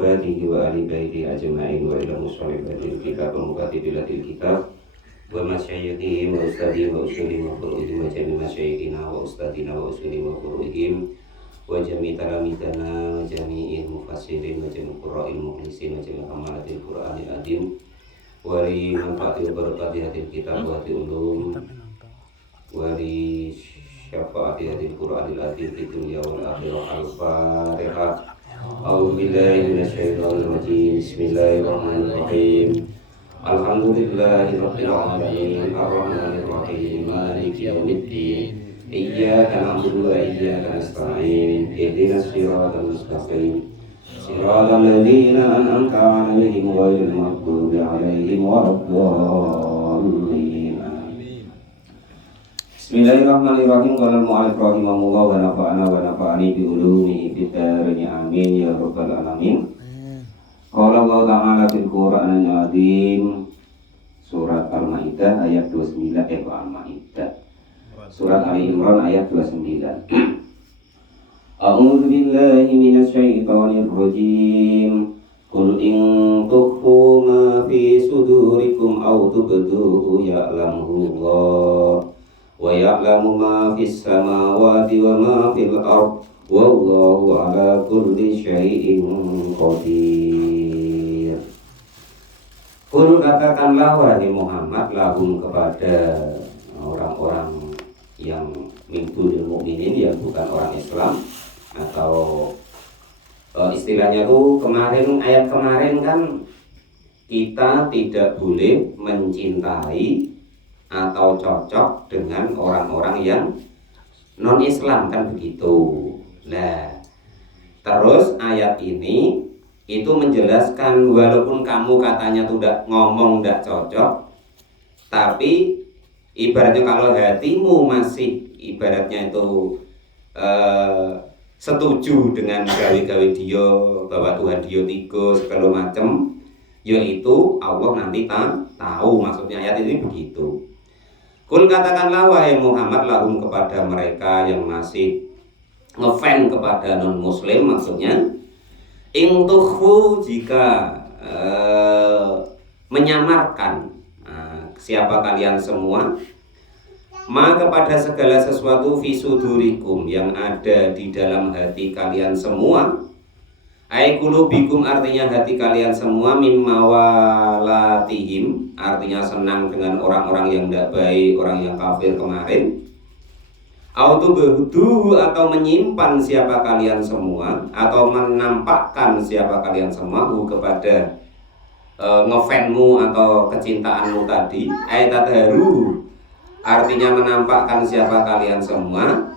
qarabatihi wa ahli baiti ajma'in wa ila muslimatil kitab wa mukatibilatil kitab wa masyayikhihim wa ustadihim wa usulihim wa furu'ihim wa jami masyayikhina wa ustadina wa usulihim wa furu'ihim wa jami talamidana wa jami'il mufassirin wa jami qurra'il mukhlisin wa jami hamalatil qur'anil adim wa li manfaatil barakati hadil kitab wa hadil ulum wa li syafaati hadil qur'anil adim di dunia wal akhirah. Al-Fatihah. A'udzu billahi minasyaitonir rajim. Bismillahirrahmanirrahim. Alhamdulillahirabbil alamin arrahmanir rahim maliki yaumiddin. Iyyaka na'budu wa iyyaka nasta'in. Ihdinas siratal mustaqim. Siratal ladzina an'amta 'alaihim ghairil maghdubi 'alaihim waladdallin. Bismillahirrahmanirrahim. Qala al-mu'allif rahimahullah wa nafa'ana wa nafa'ani bi ulumihi fid dharain amin ya rabbal alamin. Qala Allah ta'ala fil Qur'anil azim surat Al-Maidah ayat 29 Al-Maidah surat Ali Imran ayat 29. A'udzu billahi minasy syaithanir rajim. Qul in tukhfu ma fi sudurikum aw tubduhu ya'lamuhu Allah wa ya'lamu ma fis samawati wa ma fil ardh wallahu ala kulli syai'in qadir. Qul katakanlah wahai Muhammad lahum kepada orang-orang yang min dunil mukminin yang bukan orang Islam atau istilahnya tuh kemarin ayat kemarin kan kita tidak boleh mencintai atau cocok dengan orang-orang yang non-Islam kan begitu. Nah, terus ayat ini itu menjelaskan walaupun kamu katanya tuh ngomong tidak cocok, tapi ibaratnya kalau hatimu masih ibaratnya itu setuju dengan gawe-gawe dia bahwa Tuhan dia tiga segala macam, yaitu Allah nanti tahu maksudnya ayat ini begitu. Kul katakanlah wahai Muhammad lahum kepada mereka yang masih ngefan kepada non muslim maksudnya in tukhfu jika menyamarkan siapa kalian semua ma kepada segala sesuatu fi sudurikum yang ada di dalam hati kalian semua ai qulubikum artinya hati kalian semua mimma walatihim artinya senang dengan orang-orang yang tidak baik, orang yang kafir kemarin. Autobahdu atau menyimpan siapa kalian semua atau menampakkan siapa kalian semua kepada ngefanmu atau kecintaanmu tadi. Aitatharu artinya menampakkan siapa kalian semua.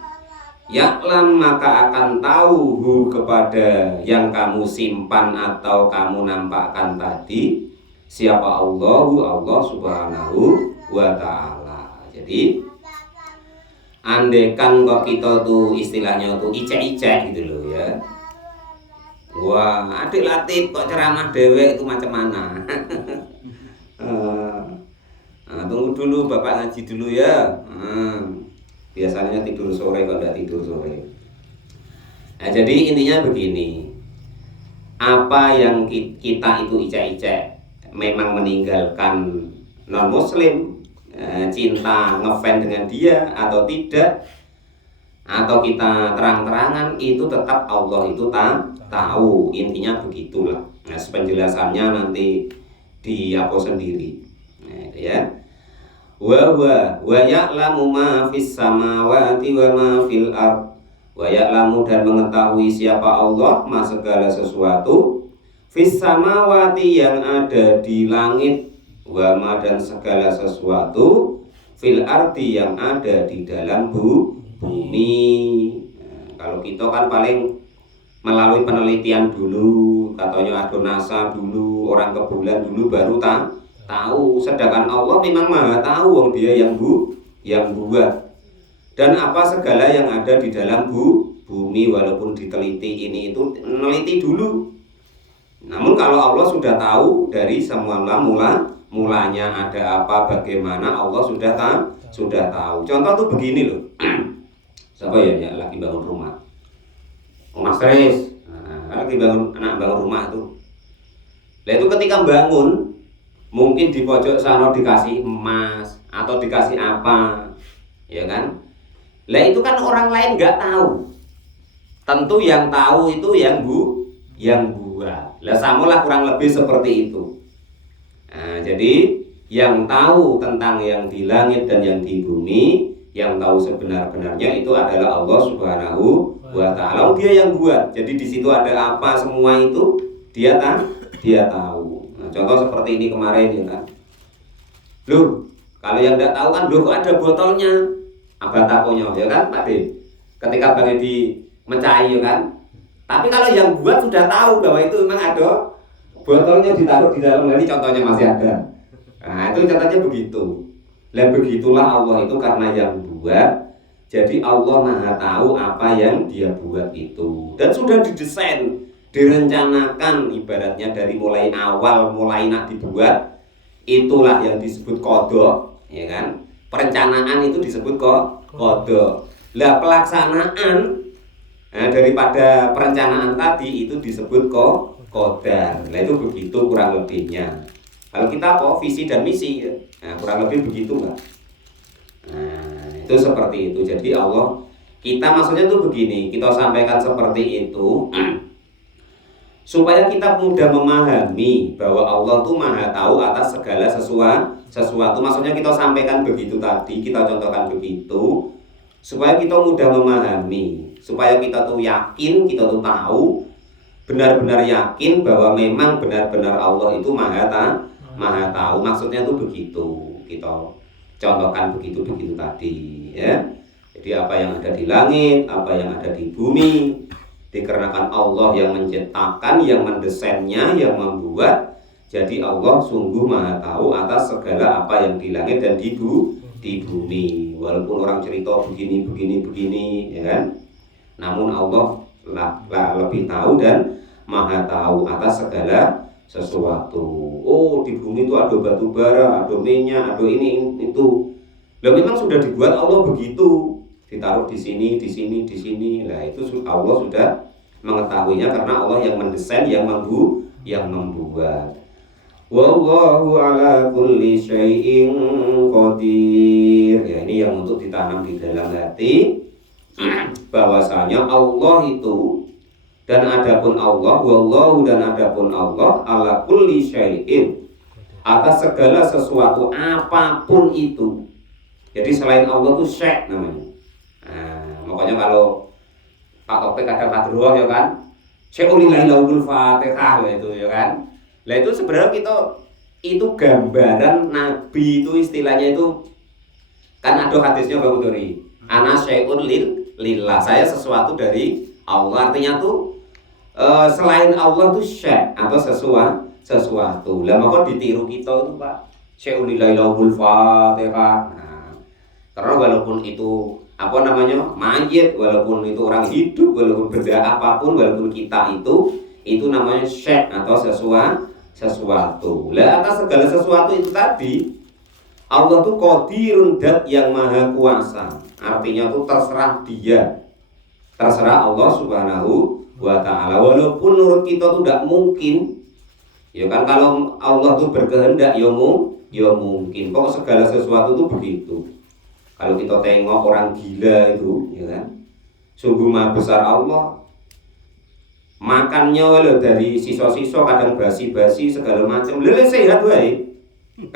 Ya'lam maka akan tahu kepada yang kamu simpan atau kamu nampakkan tadi siapa Allah subhanahu wa ta'ala. Jadi andekan kok kita tuh istilahnya tuh icek-icek gitu loh ya. Wah, adik Latif kok ceramah dewek itu macam mana? Tunggu dulu Bapak ngaji dulu ya. Biasanya tidur sore kok tidak tidur sore. Nah, jadi intinya begini. Apa yang kita itu icek-icek memang meninggalkan non muslim, cinta ngefan dengan dia atau tidak, atau kita terang-terangan, itu tetap Allah itu tahu. Intinya begitulah. Nah, penjelasannya nanti di apa sendiri. Nah, itu ya. Wa ya'lamu ma fis samawati wa ma fil ard. Wa ya'lamu dan mengetahui siapa Allah ma segala sesuatu fis samawati yang ada di langit wa ma dan segala sesuatu fil ardi yang ada di dalam bumi. Kalau kita kan paling melalui penelitian dulu, katanya ada NASA dulu, orang ke bulan dulu baru tahu. Sedangkan Allah memang maha tahu, dia yang buat dan apa segala yang ada di dalam bumi. Walaupun diteliti ini itu meneliti dulu, namun kalau Allah sudah tahu dari semula mulanya ada apa bagaimana, Allah sudah tahu. Contoh tuh begini loh. Siapa ya lagi bangun rumah, Mas Tris, Kalau dibangun anak bangun rumah tuh. Lah itu ketika bangun mungkin di pojok sana dikasih emas atau dikasih apa, ya kan? Lah itu kan orang lain nggak tahu. Tentu yang tahu itu yang buat. Lah samalah kurang lebih seperti itu. Nah, jadi yang tahu tentang yang di langit dan yang di bumi, yang tahu sebenar-benarnya itu adalah Allah Subhanahu wa Ta'ala. Dia yang buat. Jadi di situ ada apa semua itu dia tahu. Nah, contoh seperti ini kemarin ya kan. Loh, kalau yang tidak tahu kan loh kok ada botolnya. Apa takonya ya kan Pak D. Ketika Bang Edi mencari ya kan. Tapi kalau yang buat sudah tahu bahwa itu memang ada botolnya ditaruh di dalam, ini contohnya masih ada. Nah, itu contohnya begitu. Dan begitulah Allah itu karena yang buat. Jadi Allah Maha tahu apa yang dia buat itu. Dan sudah didesain, direncanakan ibaratnya dari mulai awal, mulai nak dibuat. Itulah yang disebut kodok, ya kan? Perencanaan itu disebut kodok. Lah pelaksanaan daripada perencanaan tadi itu disebut kodar. Nah itu begitu kurang lebihnya. Kalau kita visi dan misi, nah, kurang lebih begitu Mbak. Nah itu seperti itu. Jadi Allah, kita maksudnya tuh begini, kita sampaikan seperti itu supaya kita mudah memahami bahwa Allah tuh Maha tahu atas segala sesuatu. Maksudnya kita sampaikan begitu tadi, kita contohkan begitu supaya kita mudah memahami, supaya kita tuh yakin, kita tuh tahu, benar-benar yakin bahwa memang benar-benar Allah itu Maha tahu. Maksudnya tuh begitu. Kita contohkan begitu tadi ya. Jadi apa yang ada di langit, apa yang ada di bumi, dikarenakan Allah yang menciptakan, yang mendesainnya, yang membuat. Jadi Allah sungguh Maha tahu atas segala apa yang di langit dan di bumi. Walaupun orang cerita begini, ya kan? Namun Allah lebih tahu dan Maha tahu atas segala sesuatu. Oh, di bumi itu ada batu bara, ada minyak, ada ini itu. Lah memang sudah dibuat Allah begitu. Ditaruh di sini. Nah, itu Allah sudah mengetahuinya karena Allah yang mendesain, yang membuat. Wallahu ala kulli syai'in qadir. Ya, ini yang untuk ditanam di dalam hati bahwasanya Allah itu dan adapun Allah, wallahu dan adapun Allah ala kulli syai'in atas segala sesuatu apapun itu. Jadi selain Allah itu syai' namanya. Nah, makanya kalau Pak Topik ada Fadruah ya kan, syai'ulillahi lahul fatihah itu ya kan. Lah itu sebenarnya kita itu gambaran Nabi itu istilahnya itu kan ada hadisnya Bang Dori. Ana syai'un lillah, saya sesuatu dari Allah. Artinya tuh selain Allah tuh syai' atau sesuatu. Lah maka ditiru kita itu Pak. Syai'ulillahi lahul fatihah. Nah, karena walaupun itu apa namanya mayit, walaupun itu orang hidup, walaupun benda apapun, walaupun kita itu namanya syai' atau sesuatu. Lah atas segala sesuatu itu tadi Allah tuh qadirun, dat yang maha kuasa. Artinya tuh terserah dia, terserah Allah Subhanahu wa Ta'ala. Walaupun menurut kita tuh tidak mungkin, ya kan, kalau Allah tuh berkehendak ya mungkin. Kok segala sesuatu tuh begitu. Kalau kita tengok orang gila itu, ya kan, sungguh maha besar Allah. Makannya loh dari sisa-sisa, kadang basi-basi segala macam. Lele sehat wae.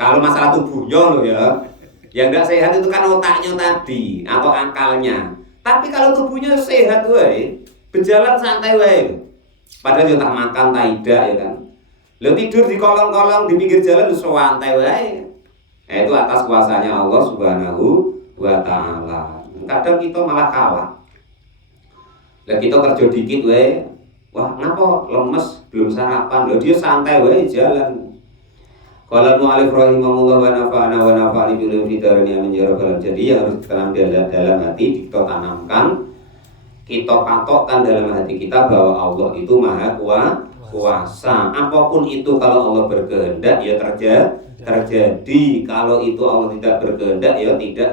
Kalau masalah tubuhnya loh ya. Yang enggak sehat itu kan otaknya tadi atau akalnya. Tapi kalau tubuhnya sehat wae, berjalan santai wae. Padahal tak makan tidak ya kan. Lo tidur di kolong-kolong di pinggir jalan santai wae. Itu atas kuasanya Allah Subhanahu wa Ta'ala. Kadang kita malah kalah. Lah kita kerja dikit wae. Wah, ngapa lemes, belum sarapan. Loh dia santai wae jalan. Qala mu'alif rahimahullah wa nafa'ani bil fidarni amin ya rabbal. Jadi yang harus ditanam dalam hati, kita tanamkan, kita patokkan dalam hati kita bahwa Allah itu maha kuasa. Apapun itu kalau Allah berkehendak ya terjadi. Kalau itu Allah tidak berkehendak ya tidak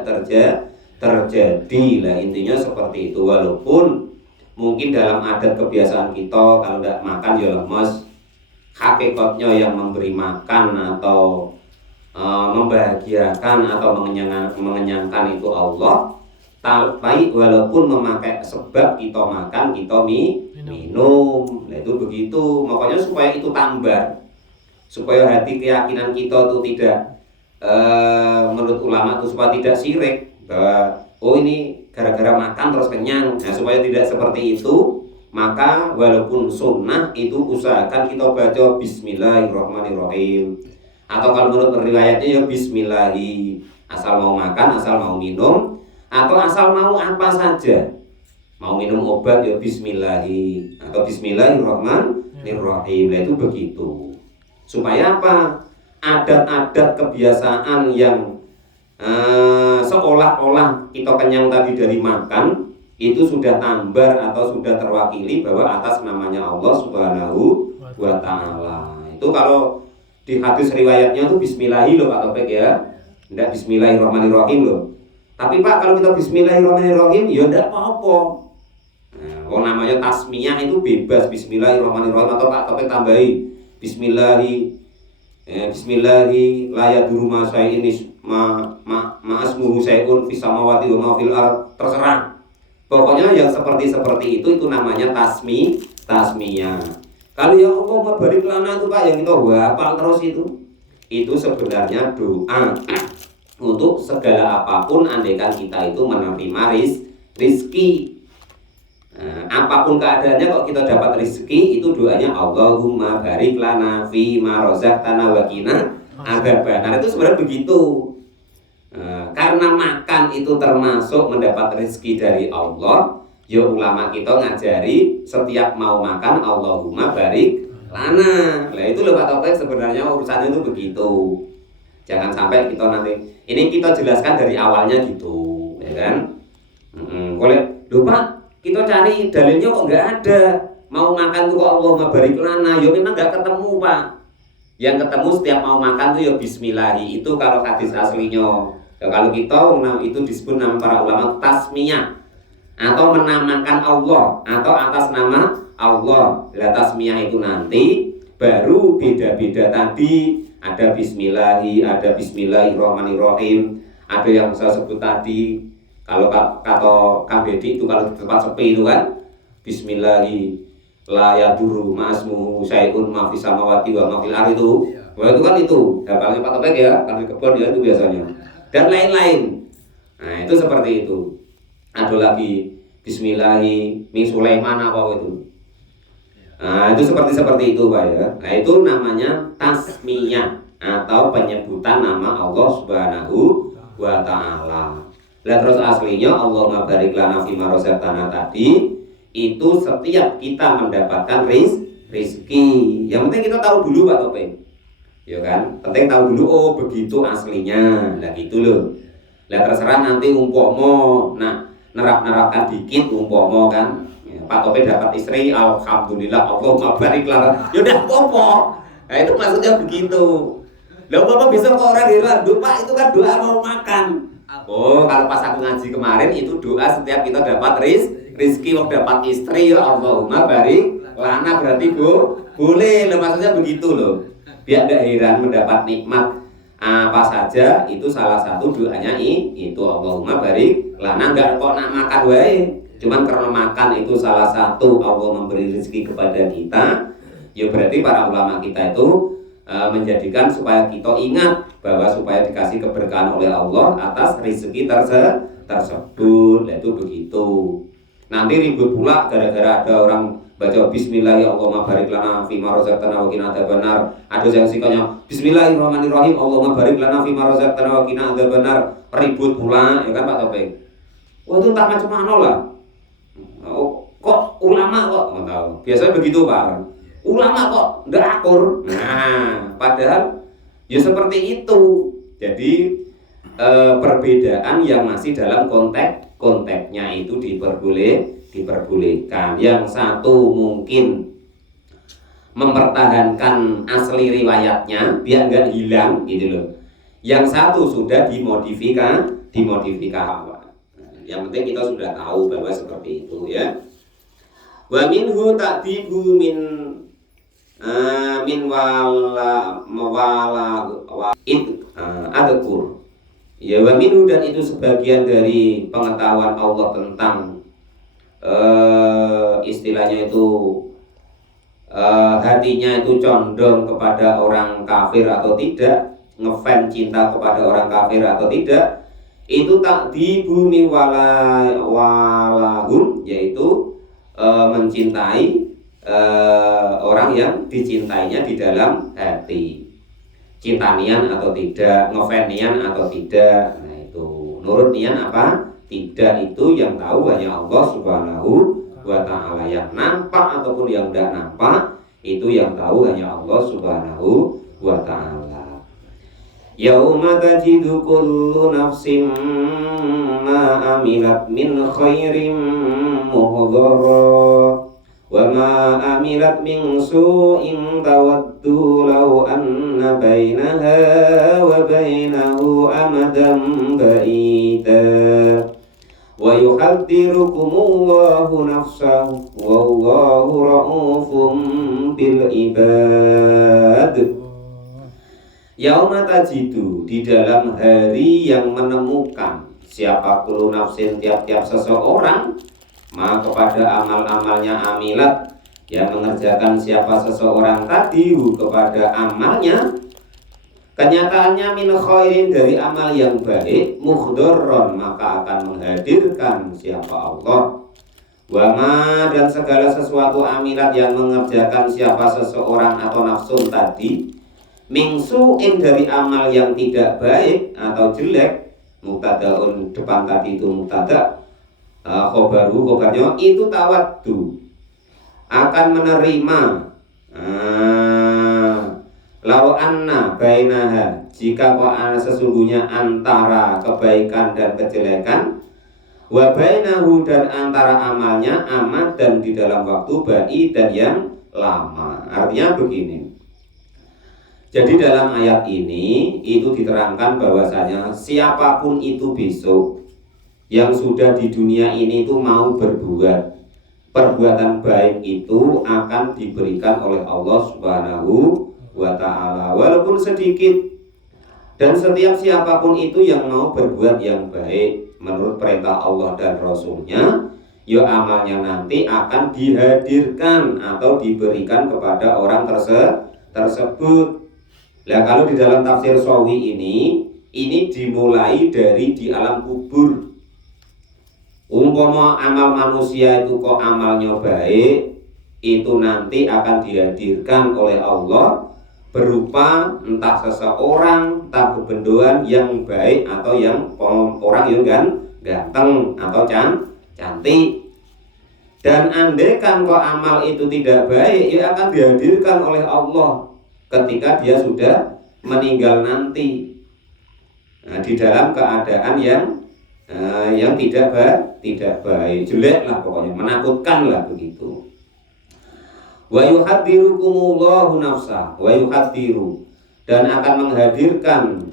terjadi. Lah intinya seperti itu. Walaupun mungkin dalam adat kebiasaan kita kalau tidak makan ya lemes. Hakikatnya yang memberi makan atau membahagiakan atau mengenyangkan itu Allah. Tapi walaupun memakai sebab kita makan, kita minum. Nah itu begitu. Makanya supaya itu tambah, supaya hati keyakinan kita itu tidak menurut ulama itu supaya tidak syirik bahwa oh ini gara-gara makan terus kenyang. Nah supaya tidak seperti itu, maka walaupun sunnah itu usahakan kita baca Bismillahirrahmanirrahim, atau kalau menurut riwayatnya ya Bismillahi, asal mau makan, asal mau minum, atau asal mau apa saja, mau minum obat ya Bismillahi atau Bismillahirrahmanirrahim. Nah itu begitu supaya apa, adat-adat kebiasaan yang seolah-olah kita kenyang tadi dari makan itu sudah tambar atau sudah terwakili bahwa atas namanya Allah Subhanahu wa Ta'ala. Itu kalau di hadis riwayatnya itu Bismillahi loh Pak Topik ya, tidak Bismillahirrahmanirrahim loh. Tapi Pak kalau kita Bismillahirrahmanirrahim ya tidak apa-apa. Nah, namanya tasmiyah itu bebas Bismillahirrahmanirrahim, atau Pak Topik tambahi Bismillahi la yadurru ma syai'in ma'asmuhu syai'un fis samawati wa ma fil ardh, terserah. Pokoknya yang seperti itu namanya tasmiyah. Kalau ya Allah mabarik lana itu Pak yang kita hafal terus itu sebenarnya doa untuk segala apapun andaikan kita itu menerima rizki. Apapun keadaannya kok kita dapat rizki, itu doanya Allahumma barik lana fi ma razaqtana wa qina adzabannar. Itu sebenarnya begitu. Karena makan itu termasuk mendapat rezeki dari Allah, ya ulama kita ngajari setiap mau makan Allahumma barik lana. Lah itu loh Pak Taufik, sebenarnya urusannya itu begitu. Jangan sampai kita nanti, ini kita jelaskan dari awalnya gitu, ya kan? Lupa kita cari dalilnya kok nggak ada. Mau makan tuh kok Allahumma barik lana, ya memang nggak ketemu Pak. Yang ketemu setiap mau makan tuh ya Bismillahi, itu kalau hadis aslinya. Ya, kalau kita itu disebut nama para ulama tasmiyah atau menamakan Allah atau atas nama Allah. Lah tasmiyah itu nanti baru beda-beda tadi, ada Bismillahi, ada Bismillahirrahmanirrahim, ada yang saya sebut tadi. Kalau kata Kang Deddy itu kalau di tempat sepi itu kan Bismillahi la yadurru ma'asmuhu syai'un ma fis samawati wa ma fil ardh itu. Wah itu kan itu. Hafalnya Pak Topik ya, kan di kebon ya itu biasanya. Dan lain-lain. Nah itu seperti itu. Ada lagi Bismillahi min Sulaiman apa itu. Nah itu seperti itu Pak ya. Nah itu namanya tasmiyah atau penyebutan nama Allah Subhanahu wa Ta'ala. Lah terus aslinya Allahumma barik lana fima razaqtana tadi itu setiap kita mendapatkan rizki. Yang penting kita tahu dulu Pak Topik. Ya kan, penting tahu dulu oh begitu aslinya. Lah gitu loh. Lah terserah nanti umpomo, nah nerap-nerapkan dikit umpomo kan. Ya, Pak Topik dapat istri, alhamdulillah Allahumma barik lana. Ya udah apa? Nah itu maksudnya begitu. Lah Bapak bisa kok orang heran, Pak itu kan doa mau makan. Oh, kalau pas aku ngaji kemarin itu doa setiap kita dapat rizki, waktu dapat istri ya Allahumma barik lana berarti boleh loh, maksudnya begitu loh. Biar tidak heran mendapat nikmat apa saja itu salah satu doanya itu Allahumma barik lana. Enggak kok nak makan wae, cuman karena makan itu salah satu Allah memberi rezeki kepada kita. Ya berarti para ulama kita itu menjadikan supaya kita ingat bahwa supaya dikasih keberkahan oleh Allah atas rezeki tersebut. Itu begitu. Nanti ribut pula gara-gara ada orang baca Bismillah ya Allahumma barik lana fima razaqtana wa qina adzabannar. Ada yang sikanya Bismillahirrahmanirrahim Allahumma barik lana fima razaqtana wa qina adzabannar. Ribut pula ya kan Pak Topik. Wah itu entah macam mana lah. Kok ulama kok nggak tahu. Biasanya begitu Pak. Ulama kok nggak akur. Nah padahal ya seperti itu. Jadi perbedaan yang masih dalam konteksnya itu diperbolehkan. Yang satu mungkin mempertahankan asli riwayatnya biar nggak hilang gitu loh. Yang satu sudah dimodifikasi. Yang penting kita sudah tahu bahwa seperti itu ya. Wa minhu ta'dibu min wala wa adkur. Ya wa minhu, dan itu sebagian dari pengetahuan Allah tentang istilahnya itu hatinya itu condong kepada orang kafir atau tidak, ngefan cinta kepada orang kafir atau tidak, itu ta'dibu min walahum, yaitu mencintai orang yang dicintainya di dalam hati, cintanian atau tidak, ngefanian atau tidak. Nah itu nurut nian apa tidak, itu yang tahu hanya Allah Subhanahu wa ta'ala. Yang nampak ataupun yang tidak nampak, itu yang tahu hanya Allah Subhanahu wa ta'ala. Yauma tajidu kullu nafsin ma amilat min khairin muhdhara wa ma amilat min su'in tawaddu law anna bainaha wa bainahu amadan ba'ida wa yuhadzirukumullahu nafsahu wallahu ra'ufum bil ibad. Yauma tajidu, di dalam hari yang menemukan siapa kullu nafsin, tiap-tiap seseorang, maka kepada amal-amalnya amilat, yang mengerjakan siapa seseorang tadi kepada amalnya, kenyataannya min khairin, dari amal yang baik, muhdharron, maka akan menghadirkan siapa Allah. Wama, dan segala sesuatu amilat yang mengerjakan siapa seseorang atau nafsun tadi, mingsuin, dari amal yang tidak baik atau jelek. Mubtadaun, depan tadi itu mubtada, khobarnya itu tawaddu, akan menerima lau anna bainaha, jika sesungguhnya antara kebaikan dan kejelekan, wa bainahu, dan antara amalnya, amat, dan di dalam waktu ba'i, dan yang lama. Artinya begini, jadi dalam ayat ini itu diterangkan bahwasanya siapapun itu besok yang sudah di dunia ini itu mau berbuat perbuatan baik, itu akan diberikan oleh Allah Subhanahu wa ta'ala, walaupun sedikit. Dan setiap siapapun itu yang mau berbuat yang baik menurut perintah Allah dan Rasulnya, ya amalnya nanti akan dihadirkan atau diberikan kepada orang tersebut. Nah kalau di dalam tafsir Shawi ini dimulai dari di alam kubur. Umpama amal manusia itu kok amalnya baik, itu nanti akan dihadirkan oleh Allah berupa entah seseorang, entah bebendoan yang baik atau yang orang yang ganteng atau cantik. Dan andaikan kok amal itu tidak baik, ya akan dihadirkan oleh Allah ketika dia sudah meninggal nanti, di dalam keadaan yang tidak baik, jelek lah pokoknya, menakutkan lah begitu. Wa yuhadzirukumullahu nafsa, wa yuhadziru, dan akan menghadirkan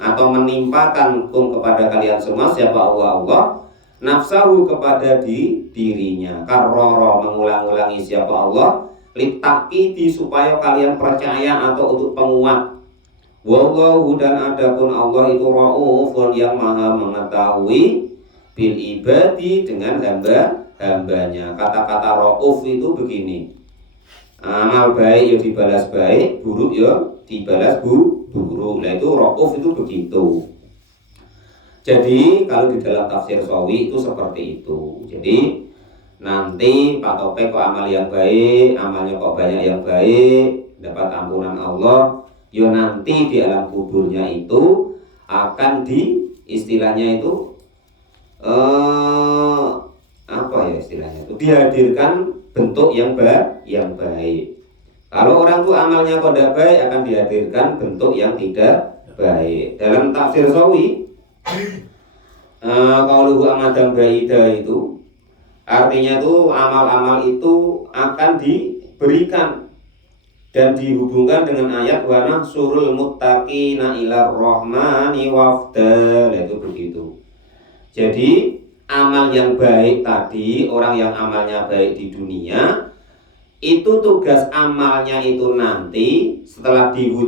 atau menimpakan kepada kalian semua siapa Allah nafsahu, kepada dirinya, karrara, mengulang-ulangi siapa Allah, litakidi, supaya kalian percaya atau untuk penguat. Wallahu, dan adapun Allah itu raufun, yang maha mengetahui, bil ibadi, dengan hambanya. Kata-kata rauf itu begini, amal baik ya dibalas baik, buruk ya dibalas buruk. Nah itu rauf itu begitu. Jadi kalau di dalam tafsir Shawi itu seperti itu. Jadi nanti Pak Topek kok amal yang baik, amalnya kok banyak yang baik, dapat ampunan Allah, yo nanti di alam kuburnya itu akan istilahnya itu apa ya istilahnya itu, dihadirkan bentuk yang baik. Kalau orang tuh amalnya kok tidak baik, akan dihadirkan bentuk yang tidak baik. Dalam tafsir Shawi, qauluhu amadan ba'ida itu artinya tuh amal-amal itu akan diberikan dan dihubungkan dengan ayat wa nahsurul muttaqina ilar rahmani wafda, itu begitu. Jadi amal yang baik tadi, orang yang amalnya baik di dunia, itu tugas amalnya itu nanti setelah diwujudkan